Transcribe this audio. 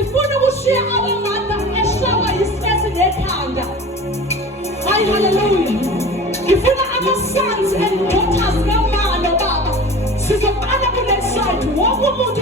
Asifuna ukushiya abamama eshawa isikhathi nekhanda. Hayi hallelujah. Ngifuna ama-sons and daughters kamama nobaba. Sizoqala kule side. Wonke umuntu